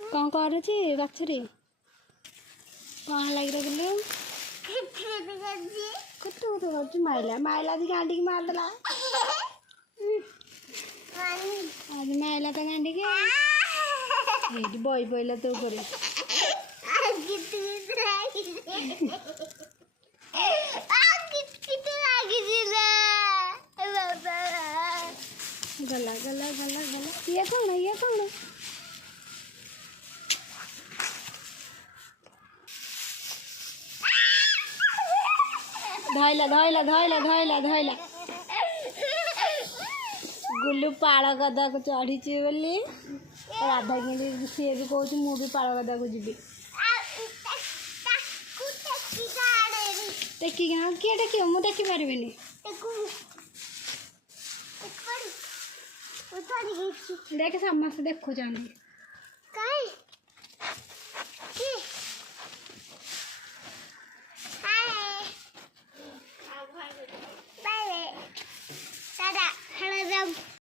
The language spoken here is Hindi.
कौन କରୁଛି ଗଛରେ कौन लग रहा कुत्तू तो करछु माइला माइला भी गांडी की मार दला आज माइला तो गांडी के एडी बॉय पइला तो करे गला गला गला गला ये कौन धैला धैला धैला धैला धैला गुल्लू पाड़ गदा को चढ़ी बोली राधा के सी भी कौन मुझे पाड़ गदा को जीवी देखी किए देख मुझे देखी पारि देख समस्त देखुं